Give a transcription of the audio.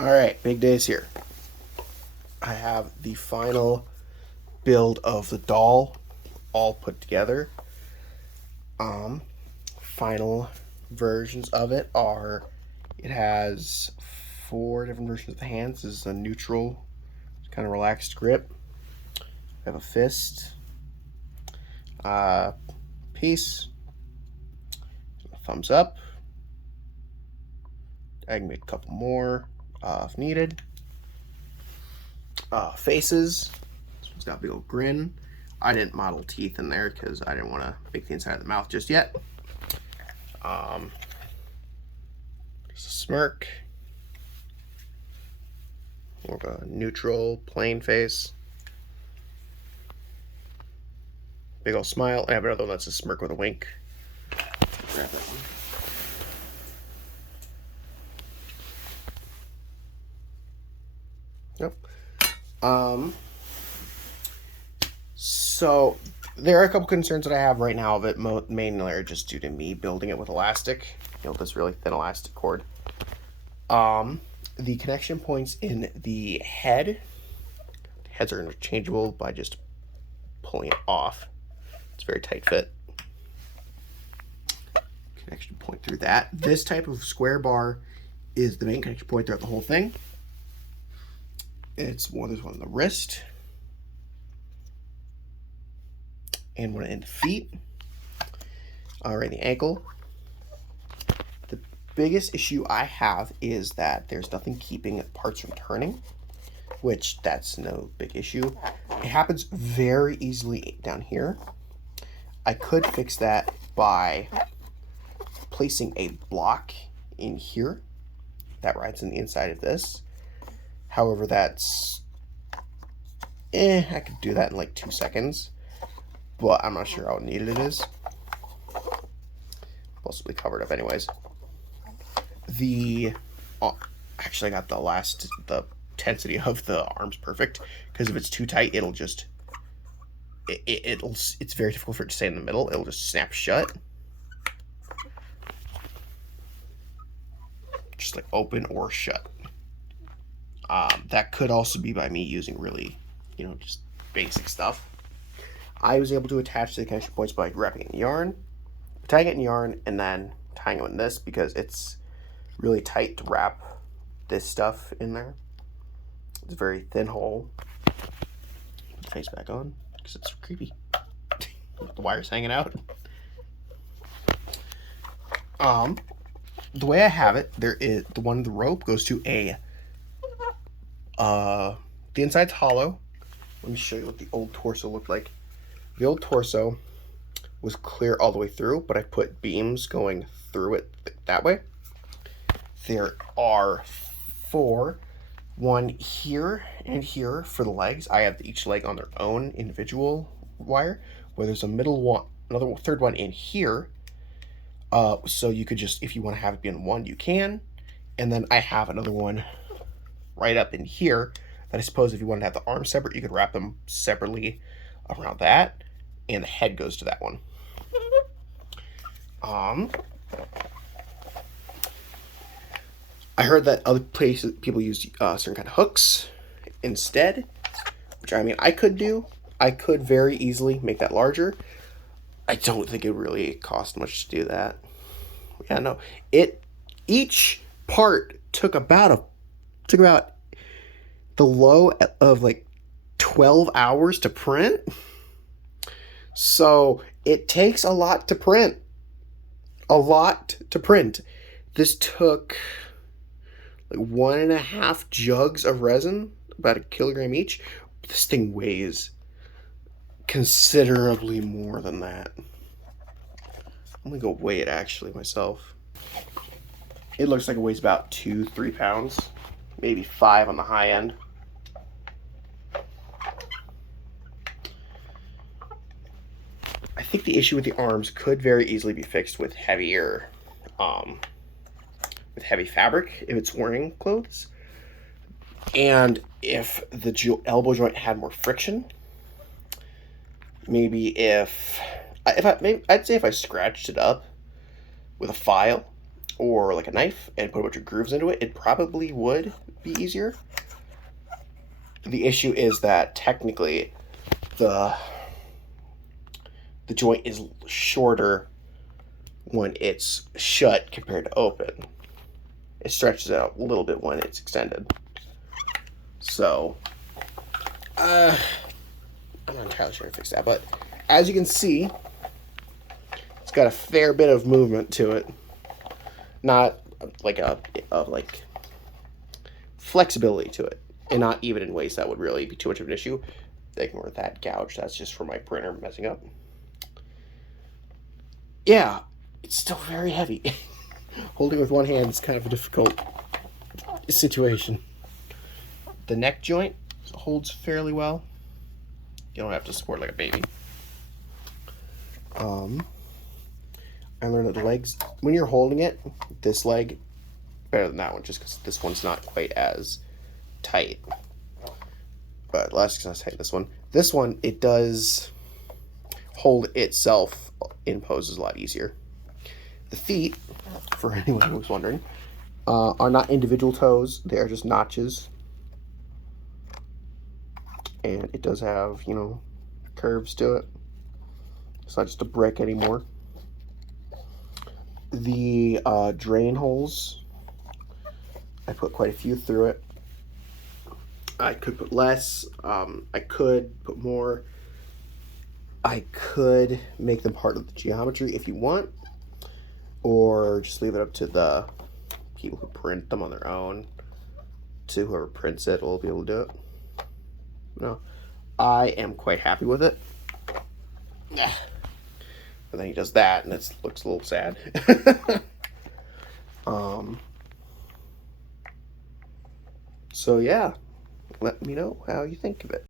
All right, big days here. I have the final build of the doll all put together. Um, Final versions of it are it has four different versions of the hands. This is a neutral, kind of relaxed grip. I have a fist, uh, piece, a thumbs up. I can make a couple more if needed. Faces. This one's got a big old grin. I didn't model teeth in there because I didn't want to make the inside of the mouth just yet. Just a smirk. More of a neutral, plain face. Big old smile. I have another one that's a smirk with a wink. Grab that one. Nope. So there are a couple concerns that I have right now of it. Mainly are just due to me building it with elastic. This really thin elastic cord. The connection points in the heads are interchangeable by just pulling it off. It's a very tight fit. Connection point through that. This type of square bar is the main connection point throughout the whole thing. There's one on the wrist and one in the feet, right in the ankle. The biggest issue I have is that there's nothing keeping parts from turning, which that's no big issue. It happens very easily down here. I could fix that by placing a block in here that rides on the inside of this. However, I could do that in like 2 seconds, but I'm not sure how needed it is. Possibly covered up anyways. Actually, I got the tensity of the arms perfect, because if it's too tight, it'll just, it's very difficult for it to stay in the middle. It'll just snap shut. Just like open or shut. That could also be by me using really, just basic stuff. I was able to attach the connection points by wrapping it in yarn, tying it in yarn, and then tying it in this because it's really tight to wrap this stuff in there. It's a very thin hole. Put the face back on because it's creepy. The wire's hanging out. The way I have it, there is the one, the rope goes to the inside's hollow. Let me show you what the old torso looked like. The old torso was clear all the way through, but I put beams going through it that way. There are 4, one here and here for the legs. I have each leg on their own individual wire, where there's a middle one, another third one in here. So you could just, if you want to have it be in one, you can. And then I have another one right up in here that I suppose if you wanted to have the arms separate, you could wrap them separately around that, and the head goes to that one. I heard that other places people use certain kind of hooks instead, which I mean I could do. I could very easily make that larger. I don't think it really cost much to do that. Yeah, no. Each part took about the low of like 12 hours to print. So it takes a lot to print. This took like 1.5 jugs of resin, about 1 kilogram each. This thing weighs considerably more than that. I'm gonna go weigh it actually myself. It looks like it weighs about 2-3 pounds, maybe 5 on the high end. I think the issue with the arms could very easily be fixed with heavy fabric if it's wearing clothes, and if the elbow joint had more friction. Maybe I'd say if I scratched it up with a file or like a knife and put a bunch of grooves into it, it probably would be easier. The issue is that technically the joint is shorter when it's shut compared to open. It stretches out a little bit when it's extended. So, I'm not entirely sure how to fix that, but as you can see, it's got a fair bit of movement to it. Not like like flexibility to it, and not even in ways that would really be too much of an issue. Ignore that gouge. That's just for my printer messing up. Yeah, it's still very heavy. Holding with one hand is kind of a difficult situation. The neck joint holds fairly well. You don't have to support like a baby. I learned that the legs, when you're holding it, this leg better than that one, just because this one's not quite as tight. But last not tight. This one, it does hold itself in poses a lot easier. The feet, for anyone who was wondering, are not individual toes. They are just notches. And it does have, you know, curves to it. It's not just a brick anymore. The drain holes, I put quite a few through it. I could put less. I could put more. I could make them part of the geometry if you want, or just leave it up to the people who print them on their own. To whoever prints it will be able to do it. No, I am quite happy with it. Yeah. And then he does that, and it looks a little sad. So yeah, let me know how you think of it.